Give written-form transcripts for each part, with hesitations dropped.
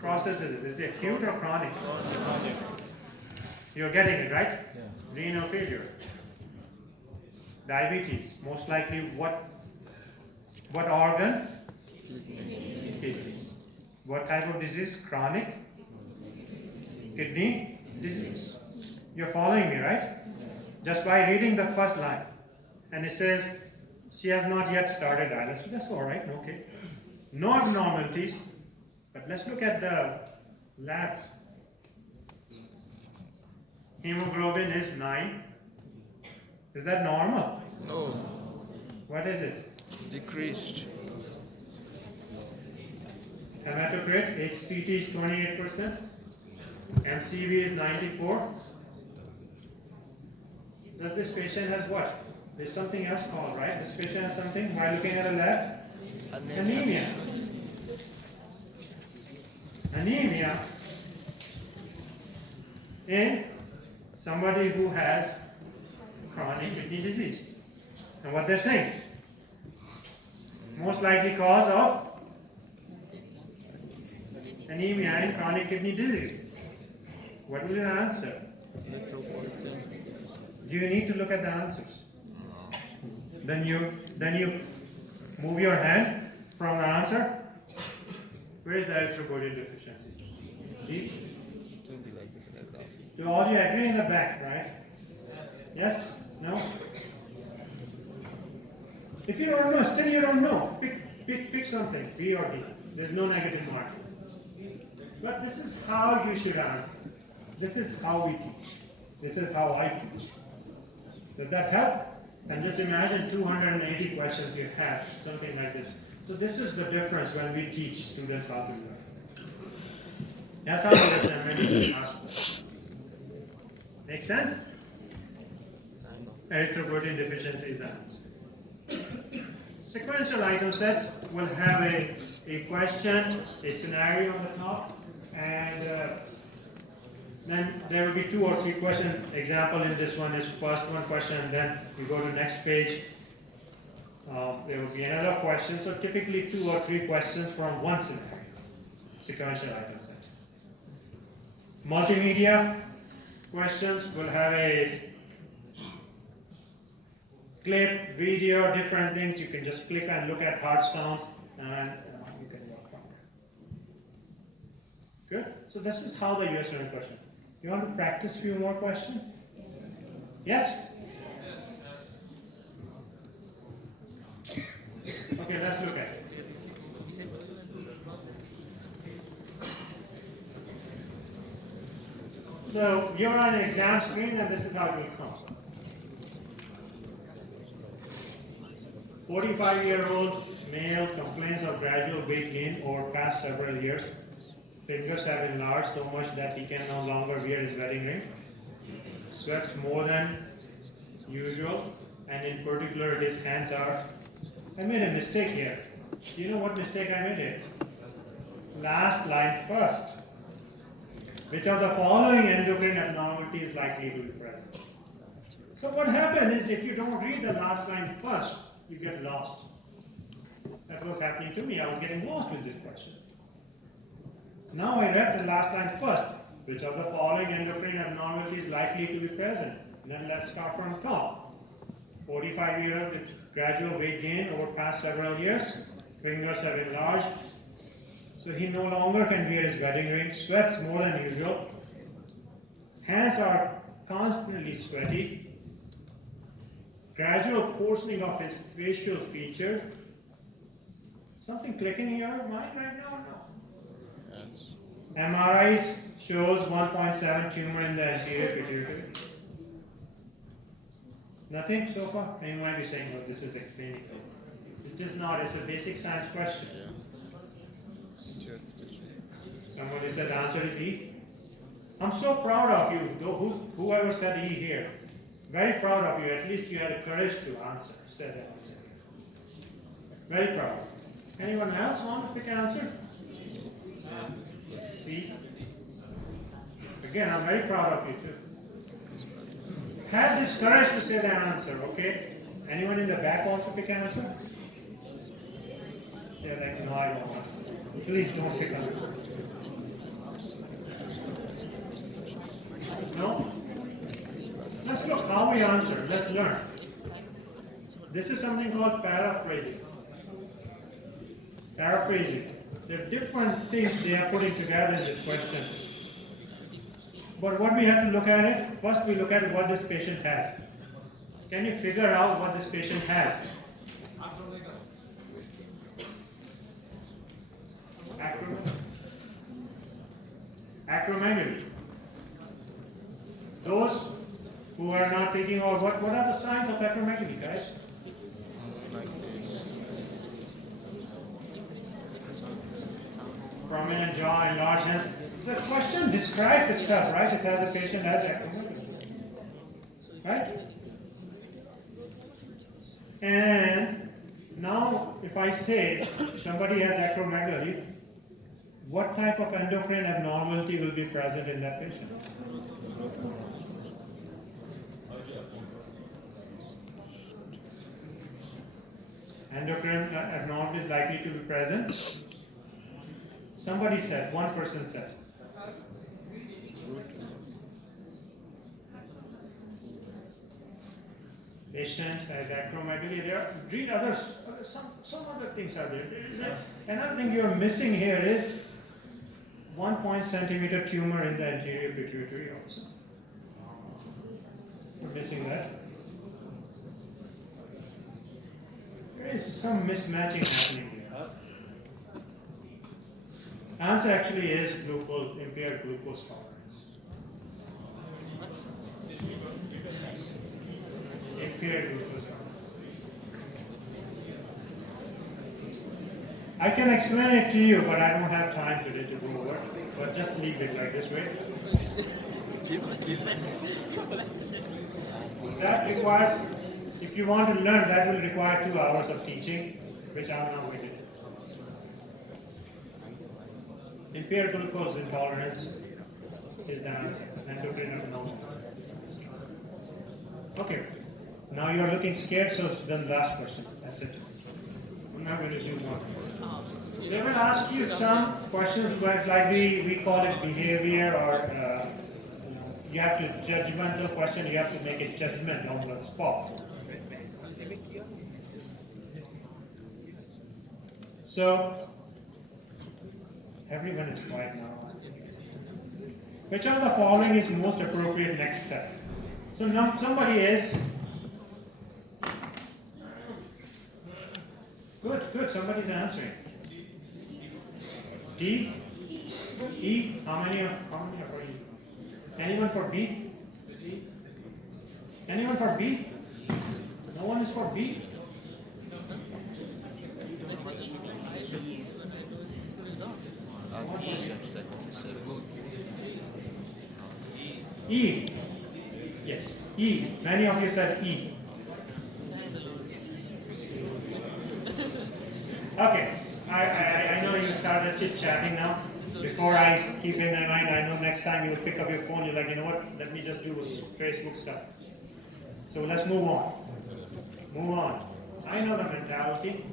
process is it? Is it acute or chronic? You're getting it, right? Yeah. Renal failure. Diabetes. Most likely what organ? Kidneys. What type of disease? Chronic kidney disease. You're following me, right? Just by reading the first line. And it says, she has not yet started dialysis. That's all right, okay. No abnormalities. But let's look at the labs. Hemoglobin is 9. Is that normal? No. What is it? Decreased. Hematocrit, HCT is 28%. MCV is 94. Does this patient has what? There's something else called, right? This patient has something while looking at a lab? Anemia. Anemia in somebody who has chronic kidney disease. And what they're saying? Most likely cause of anemia in chronic kidney disease. What will you answer? Do you need to look at the answers? Then you move your hand from the answer. Where is the erythropoietin deficiency? See? Do all you agree in the back, right? Yes? No? If you don't know, still you don't know. Pick something, B or D. There's no negative marking. But this is how you should answer. This is how we teach. This is how I teach. Does that help? And just imagine 280 questions you have, something like this. So this is the difference when we teach students how to learn. That's how we understand. Make sense? Erythropoietin deficiency is the answer. Sequential item sets will have a question, a scenario on the top, and then there will be 2 or 3 questions. Example in this one is first one question, and then you go to next page. There will be another question. So typically 2 or 3 questions from one scenario. Sequential item set. Multimedia questions will have a clip, video, different things. You can just click and look at hard sounds, and you can work from there. Good. So this is how the USMLE question. You want to practice a few more questions? Yes? Okay, let's look at it. So you're on an exam screen, and this is how it will come. 45-year-old male complains of gradual weight gain over past several years. Fingers have enlarged so much that he can no longer wear his wedding ring. Sweats more than usual, and in particular his hands are... I made a mistake here. Do you know what mistake I made here? Last line first. Which of the following endocrine abnormality is likely to be present? So what happened is, if you don't read the last line first, you get lost. That was happening to me. I was getting lost with this question. Now I read the last line first. Which of the following endocrine abnormality is likely to be present? Then let's start from top. 45-year-old with gradual weight gain over past several years. Fingers have enlarged. So he no longer can wear his wedding ring. Sweats more than usual. Hands are constantly sweaty. Gradual coarsening of his facial features. Something clicking in your mind right now? No. Yes. MRI shows 1.7 tumor in the anterior pituitary. Nothing so far? And you might be saying, well, this is explaining. It is not. It's a basic science question. Somebody said the answer is E. I'm so proud of you, whoever said E here. Very proud of you. At least you had the courage to answer. Said that answer. Very proud. Anyone else want to pick an answer? C. Again, I'm very proud of you too. Have this courage to say the answer, okay? Anyone in the back wants to pick an answer? Yeah, like, no, I don't want to. Please don't pick an answer. you answer, let's learn. This is something called paraphrasing. Paraphrasing. There are different things they are putting together in this question. But what we have to look at it, first we look at what this patient has. Can you figure out what this patient has? Acromegaly. Those who are not thinking, oh, what are the signs of acromegaly, guys? Prominent jaw, enlarged hands. The question describes itself, right? It has a patient has acromegaly. Right? And now, if I say somebody has acromegaly, what type of endocrine abnormality will be present in that patient? Endocrine abnormality is likely to be present. Somebody said, one person said. Patient has acromegaly. Read others. Some other things are there. Another thing you're missing here is 1 centimeter tumor in the anterior pituitary also. You're missing that. There is some mismatching happening here. Answer actually is impaired glucose tolerance. Impaired glucose tolerance. I can explain it to you, but I don't have time today to go over it. But just leave it like this way. That requires, if you want to learn, that will require 2 hours of teaching, which I'm not going to do. Impaired glucose intolerance is the answer. Endocrine abnormal. Okay. Now you are looking scared, so then last question. That's it. I'm not going to do more. They will ask you some questions like we call it behavior, or you have to judgmental question. You have to make a judgment on the spot. So everyone is quiet now. Which of the following is most appropriate next step? So somebody is good. Somebody's answering. D, E. How many are you? Anyone for B? C. Anyone for B? No one is for B. E. Yes. E. Many of you said E. Okay. I know you started chit-chatting now. Before I keep in mind, I know next time you will pick up your phone, you're like, you know what, let me just do Facebook stuff. So let's move on. Move on. I know the mentality.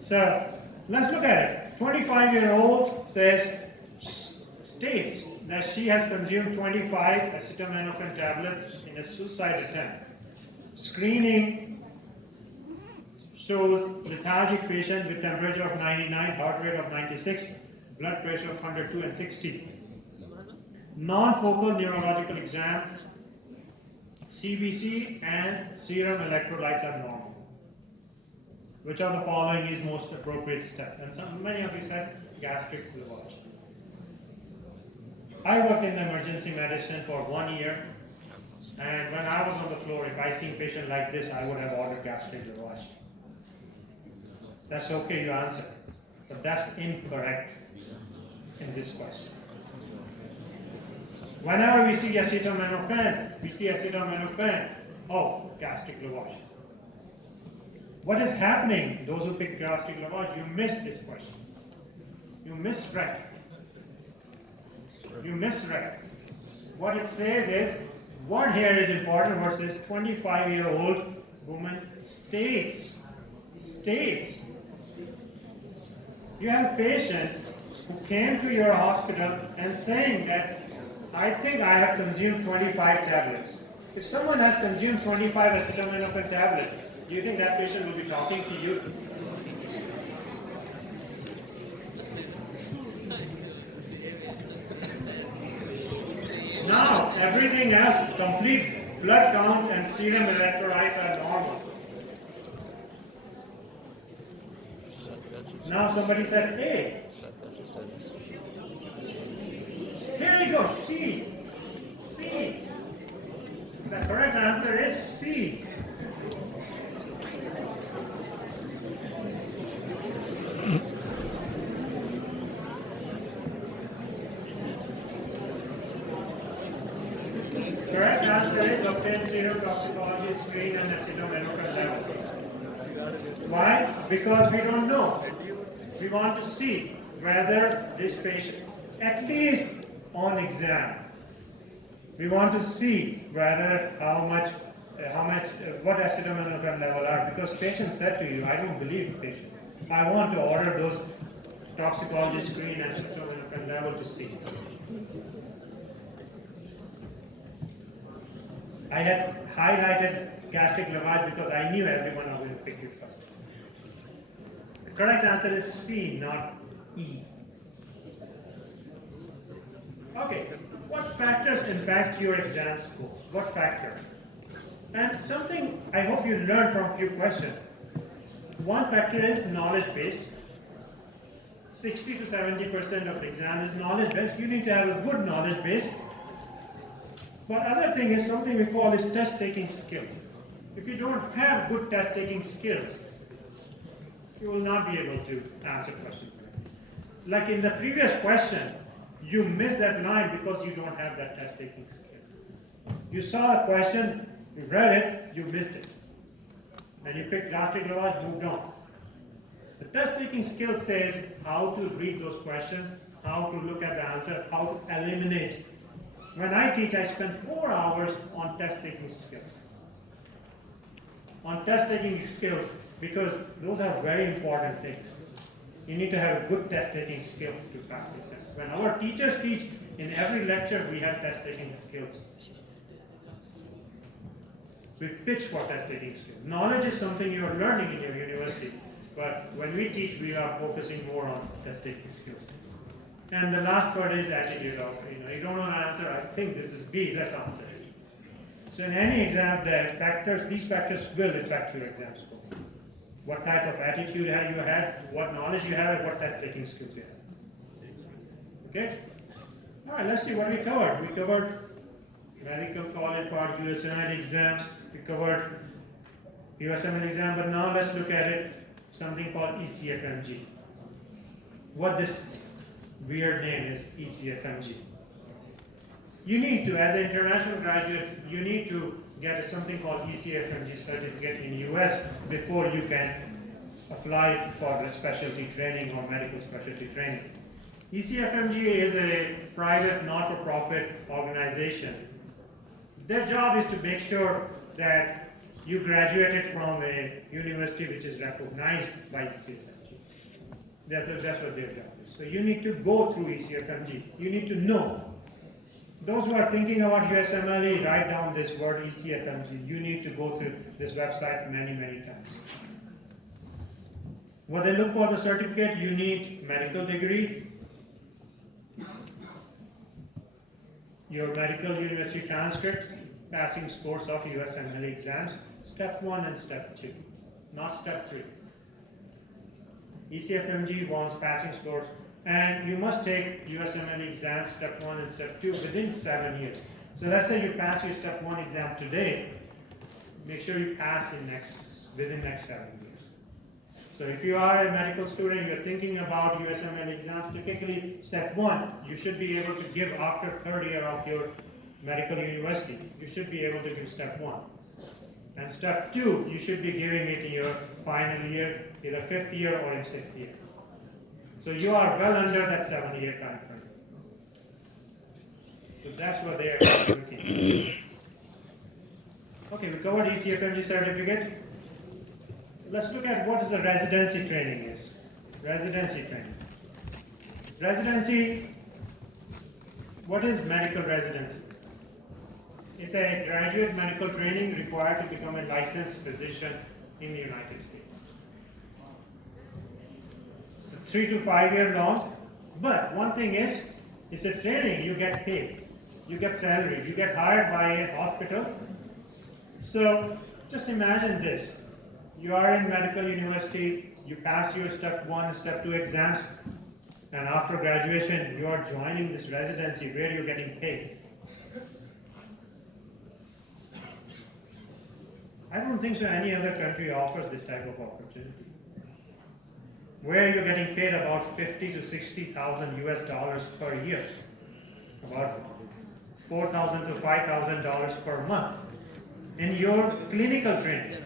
So let's look at it. 25-year-old states that she has consumed 25 acetaminophen tablets in a suicide attempt. Screening shows lethargic patient with temperature of 99, heart rate of 96, blood pressure of 102 and 60. Non-focal neurological exam, CBC and serum electrolytes are normal. Which of the following is most appropriate step? And many of you said gastric lavage. I worked in emergency medicine for 1 year, and when I was on the floor, if I see a patient like this, I would have ordered gastric lavage. That's okay, you answer. But that's incorrect in this question. Whenever we see acetaminophen, oh, gastric lavage. What is happening? Those who pick gastric lavage, you missed this question. You misread. What it says is, what here is important versus 25-year-old woman states. You have a patient who came to your hospital and saying that, I think I have consumed 25 tablets. If someone has consumed 25 acetaminophen tablet, do you think that patient will be talking to you? Now, everything else, complete blood count and serum electrolytes are normal. Now somebody said A. Here you go, C. C. The correct answer is C. Correct answer is obtain serum toxicology screen and acetaminophen level. Why? Because we don't know. We want to see whether this patient, at least on exam, we want to see whether what acetaminophen level are. Because patient said to you, I don't believe the patient. I want to order those toxicology screen and acetaminophen level to see. I had highlighted gastric lavage because I knew everyone was going to pick it first. The correct answer is C, not E. Okay, what factors impact your exam score? What factor? And something I hope you learned from a few questions. One factor is knowledge base. 60 to 70% of the exam is knowledge base. You need to have a good knowledge base. But other thing is something we call is test taking skills. If you don't have good test taking skills, you will not be able to answer questions. Like in the previous question, you missed that line because you don't have that test taking skill. You saw the question, you read it, you missed it. And you picked gastric lavage, moved on. The test taking skill says how to read those questions, how to look at the answer, how to eliminate. When I teach, I spend 4 hours on test taking skills. On test taking skills, because those are very important things. You need to have good test taking skills to pass the exam. When our teachers teach, in every lecture we have test taking skills. We pitch for test taking skills. Knowledge is something you are learning in your university, but when we teach, we are focusing more on test taking skills. And the last part is attitude of, you don't know an answer, I think this is B, let's answer it. So in any exam, these factors will affect your exam score. What type of attitude have you had, what knowledge you have, and what test taking skills you have. Okay? All right, let's see what we covered. We covered medical college part, USMLE exams. We covered USMLE exam, but now let's look at it, something called ECFMG. What this weird name is, ECFMG. You need to, as an international graduate, you need to get something called ECFMG certificate in US before you can apply for the specialty training or medical specialty training. ECFMG is a private, not-for-profit organization. Their job is to make sure that you graduated from a university which is recognized by ECFMG. That's what their job is. So you need to go through ECFMG. You need to know. Those who are thinking about USMLE, write down this word ECFMG. You need to go through this website many, many times. What they look for the certificate, you need medical degree, your medical university transcript, passing scores of USMLE exams, step 1 and step 2, not step 3. ECFMG wants passing scores, and you must take USMLE exams, step 1 and step 2, within 7 years. So let's say you pass your step 1 exam today, make sure you pass within next 7 years. So if you are a medical student, you're thinking about USMLE exams, typically step 1, you should be able to give after 3rd year of your medical university. You should be able to give step 1. And step 2, you should be giving it in your final year, either 5th year or in 6th year. So you are well under that 7-year time frame. So that's what they are looking. Okay, we covered ECFMG certificate. Let's look at what is the residency training is. Residency training. Residency, what is medical residency? is a graduate medical training required to become a licensed physician in the United States. It's a 3 to 5 year long, but one thing is, it's a training, you get paid, you get salary, you get hired by a hospital. So just imagine this, you are in medical university, you pass your step 1, step 2 exams, and after graduation, you are joining this residency where you're getting paid. I don't think so any other country offers this type of opportunity, where you're getting paid about 50 to 60,000 US dollars per year, about $4,000 to $5,000 per month in your clinical training.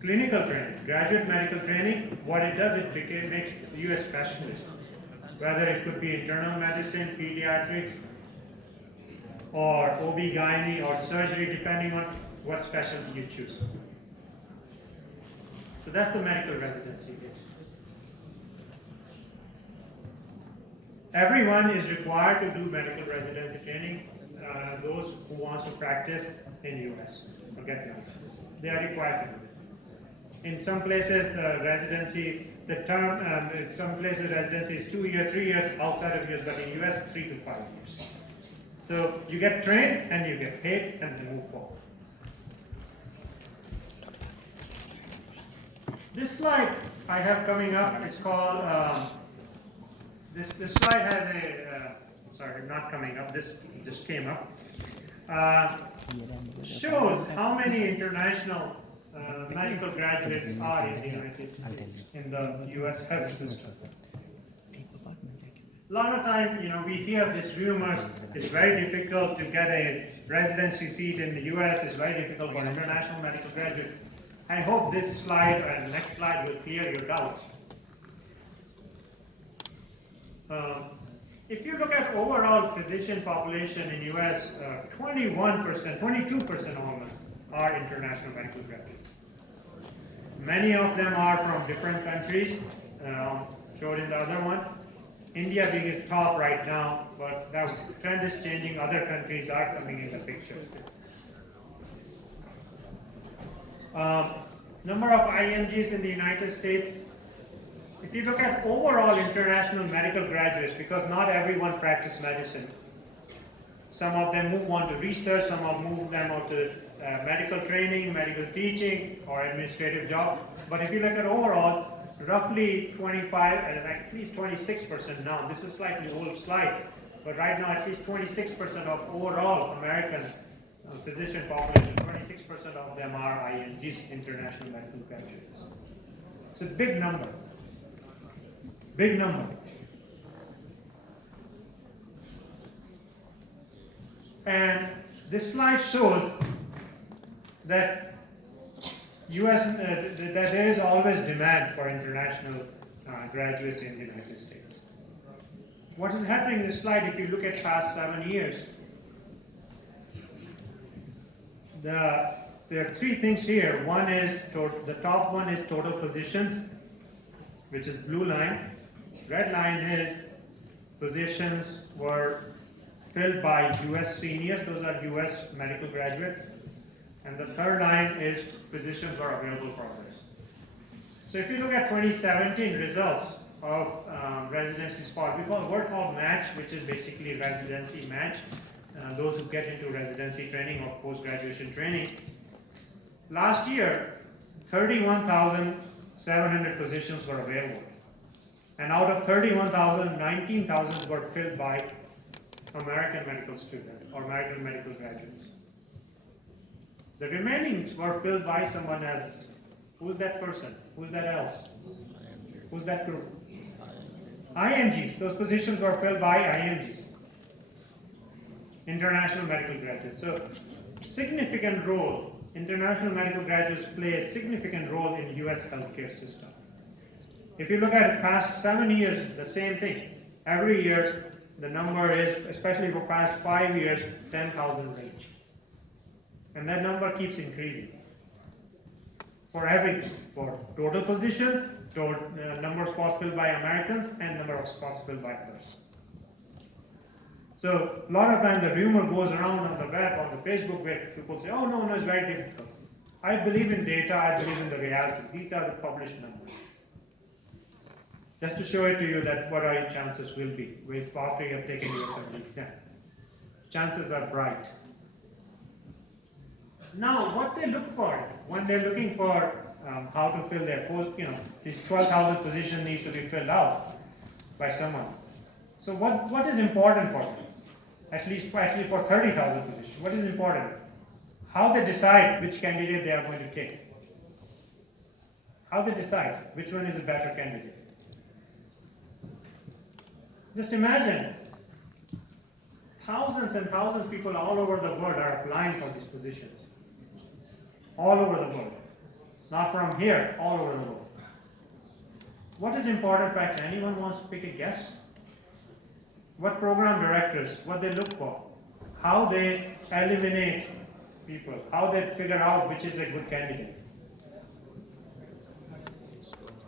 Clinical training, graduate medical training, what it does, it makes you a specialist. Whether it could be internal medicine, pediatrics, or OB-GYN or surgery, depending on what specialty you choose. So that's the medical residency base. Everyone is required to do medical residency training, those who want to practice in US or get license. They are required to do it. In some places, the residency, the term, in some places residency is 2 years, 3 years outside of US, but in US, 3 to 5 years. So you get trained and you get paid and then move forward. This slide I have coming up, it's called, this slide has a, sorry, not coming up, this just came up. Shows how many international medical graduates are in the United States, in the US health system. A lot of time, we hear this rumor, it's very difficult to get a residency seat in the US, it's very difficult for international medical graduates. I hope this slide and the next slide will clear your doubts. If you look at overall physician population in US, 21%, 22% almost are international medical graduates. Many of them are from different countries, showed in the other one. India being is top right now, but the trend is changing. Other countries are coming in the picture. Number of IMGs in the United States. If you look at overall international medical graduates, because not everyone practice medicine. Some of them move on to research, some of them move on to medical training, medical teaching, or administrative job. But if you look at overall, roughly 25 and at least 26% now. This is slightly old slide, but right now at least 26% of overall American physician population, 26% of them are IMGs, international medical graduates. It's a big number. Big number. And this slide shows that that there is always demand for international graduates in the United States. What is happening in this slide, if you look at past 7 years, there are 3 things here. One is, the top one is total positions, which is blue line. Red line is positions were filled by US seniors, those are US medical graduates. And the third line is positions were available for others. So if you look at 2017 results of residency spot, we call a word called match, which is basically residency match. Those who get into residency training or post-graduation training. Last year, 31,700 positions were available. And out of 31,000, 19,000 were filled by American medical students or American medical graduates. The remaining were filled by someone else. Who's that person? Who's that else? Who's that group? IMGs. Those positions were filled by IMGs. International medical graduates. So, significant role. International medical graduates play a significant role in the US healthcare system. If you look at the past 7 years, the same thing. Every year, the number is, especially for past 5 years, 10,000 range. And that number keeps increasing. For everything. For total position, number of spots filled by Americans, and number of spots filled by others. So a lot of times the rumor goes around on the web, on the Facebook, where people say, oh no, it's very difficult. I believe in data, I believe in the reality. These are the published numbers. Just to show it to you that what are your chances will be after you have taken USMLE exam. Chances are bright. Now, what they look for when they're looking for how to fill their post, these 12,000 positions need to be filled out by someone. So what is important for them? At least for 30,000 positions, what is important? How they decide which candidate they are going to take. How they decide which one is a better candidate. Just imagine, thousands and thousands of people all over the world are applying for these positions. All over the world. Not from here, all over the world. What is important fact? Anyone wants to pick a guess? What program directors, what they look for? How they eliminate people? How they figure out which is a good candidate?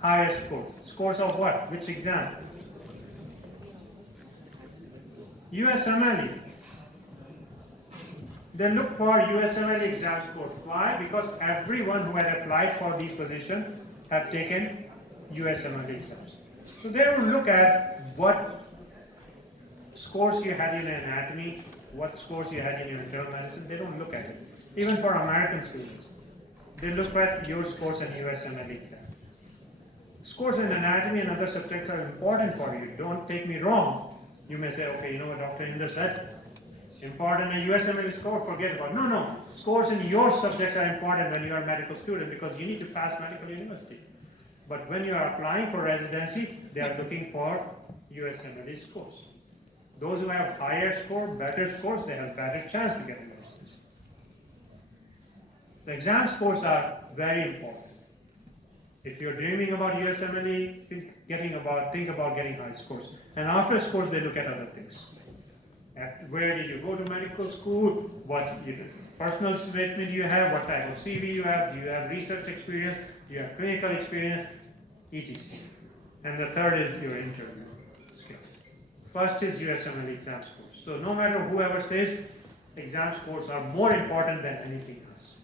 Higher scores. Scores of what? Which exam? USMLE. They look for USMLE exam scores. Why? Because everyone who had applied for these positions have taken USMLE exams. So they will look at what scores you had in anatomy, what scores you had in your internal medicine. They don't look at it. Even for American students, they look at your scores in USMLE exam. Scores in anatomy and other subjects are important for you. Don't take me wrong. You may say, okay, you know what Dr. Inder said? It's important a USMLE score, forget about it. No. Scores in your subjects are important when you are a medical student because you need to pass medical university. But when you are applying for residency, they are looking for USMLE scores. Those who have higher score, better scores, they have better chance to get into residency. The exam scores are very important. If you're dreaming about USMLE, think about getting high scores. And after scores, they look at other things. Where did you go to medical school? What personal statement do you have? What type of CV you have? Do you have research experience? Do you have clinical experience? etc. And the third is your interview skills. First is USMLE exam scores. So no matter whoever says, exam scores are more important than anything else.